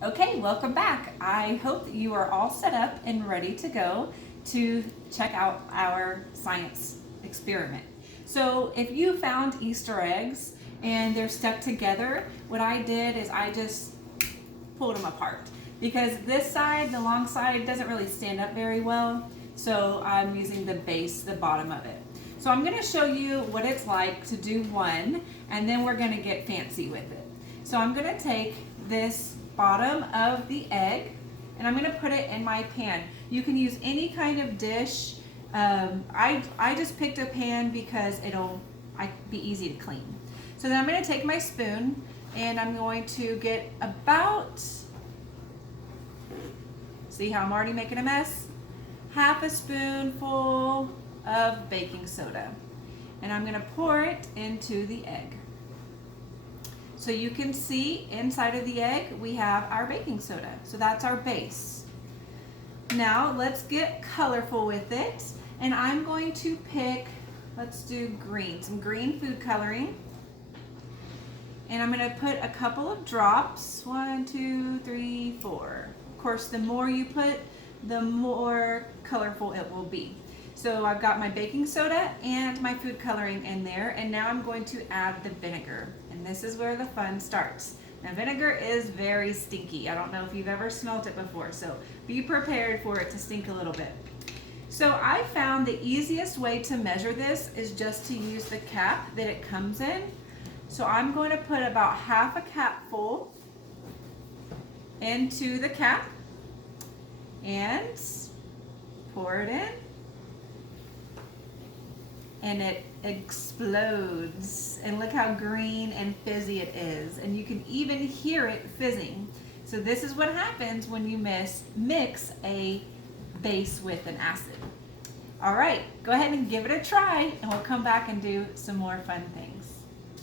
Okay, welcome back. I hope that you are all set up and ready to go to check out our science experiment. So if you found Easter eggs and they're stuck together, what I did is I just pulled them apart because this side, the long side, doesn't really stand up very well. So I'm using the base, the bottom of it. So I'm gonna show you what it's like to do one, and then we're gonna get fancy with it. So I'm gonna take this bottom of the egg and I'm gonna put it in my pan. You can use any kind of dish. I just picked a pan because it'll be easy to clean. So then I'm gonna take my spoon and I'm going to get about, see how I'm already making a mess? Half a spoonful of baking soda. And I'm gonna pour it into the egg. So you can see inside of the egg, we have our baking soda. So that's our base. Now let's get colorful with it. And I'm going to pick, let's do green, some green food coloring. And I'm gonna put a couple of drops, 1, 2, 3, 4. Of course, the more you put, the more colorful it will be. So I've got my baking soda and my food coloring in there, and now I'm going to add the vinegar. And this is where the fun starts. Now vinegar is very stinky. I don't know if you've ever smelled it before, so be prepared for it to stink a little bit. So I found the easiest way to measure this is just to use the cap that it comes in. So I'm going to put about half a capful into the cap and pour it in. And it explodes. And look how green and fizzy it is. And you can even hear it fizzing. So this is what happens when you mix a base with an acid. All right, go ahead and give it a try and we'll come back and do some more fun things.